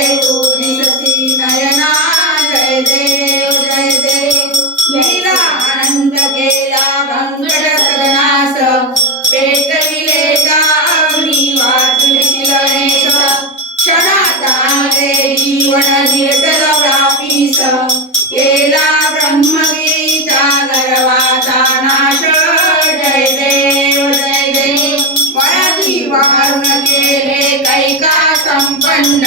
ಯನಾ ಜಯದೇವ ಜಯ they ನಿಂದಂಗಡ ಸದ ಪೇಟಕಿ ಕಾವಿ ವಾಸ ಕ್ಷಣಾ ಕಾಮೀನಗಿರತ ವ್ಯಾಪೀ ಸೇಲಾ ಬ್ರಹ್ಮಗೀತಾಗರವಾದ ಜಯದೇವ ಜಯ ದೇವ ಸಂಪನ್ನ